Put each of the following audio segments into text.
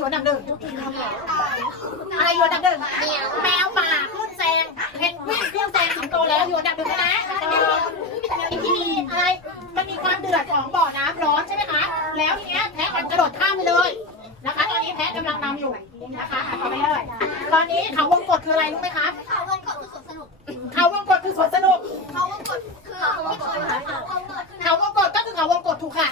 อยู่อันดับหนึ่งอะไรอยู่อันดับหนึ่งแมวป่าขึ้นแซงเพนกวินขึ้นแซงสิงโตแล้วอยู่อันดับหนึ่งแล้วนะอีกมีอะไรมันมีความเดือดของบ่อน้ำร้อนใช่ไหมคะ แล้วทีเนี้ยแพะมันกระโดดข้ามไปเลยนะคะ ตอนนี้แพะกำลังนำอยู่นะคะเขาไปเลยตอนนี้เขาวงกดคืออะไรรู้ไหมคะเขาวงกดคือสนุกเขาวงกดคือสนุกเขาวงกดคือเขาวงกดก็คือเขาวงกดถูกค่ะ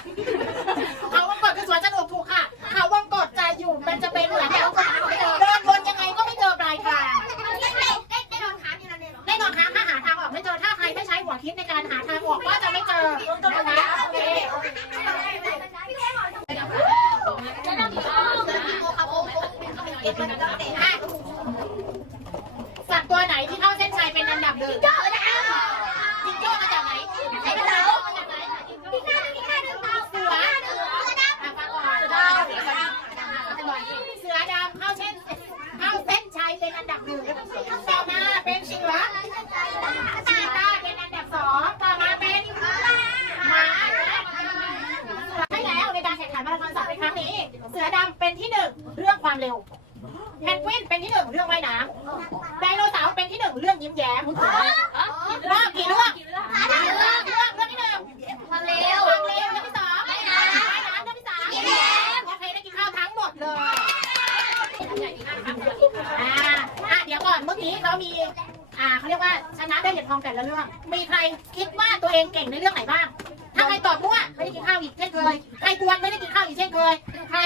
สัตว์ตัวไหนที่เข้าเส้นชัยเป็นอันดับหนึ่งจิงโจ้มาจากไหนไอ้กระเต่ามาจากไหนเสืออะฟังก่อนเสือดำเข้าเส้นเข้าเส้นชัยเป็นอันดับหนึ่งต่อมาเป็นเสือ ชีต้าเป็นอันดับสองต่อมาเป็นม้าใช่แล้วในการแข่งขันมาราธอนสัตว์ในครั้งนี้ เสือดำเป็นที่หนึ่งเรื่องความเร็วแพนกวินเป็นที่หนึ่งเรื่องว่ายน้ำไดโนเสาร์เป็นที่หนึ่งเรื่องยิ้มแย้มรอบกี่เรื่องเรื่องเรื่องเรื่องที่หนึ่งความเร็วความเร็วเรื่องที่สองว่ายน้ำว่ายน้ำเรื่องที่สามยิ้มแย้มโอเคได้กินข้าวทั้งหมดเลยอ่าอะเดี๋ยวก่อนเมื่อกี้เขามีอ่าเขาเรียกว่าชนะได้เหรียญทองแต่ละเรื่อง มีใครคิดว่าตัวเองเก่งในเรื่องไหนบ้างถ้าใครตอบมั่วไม่ได้กินข้าวอีกเช่นเคย ใครกวนไม่ได้กินข้าวอีกเช่นเคยใคร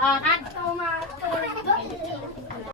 ต่อท่าน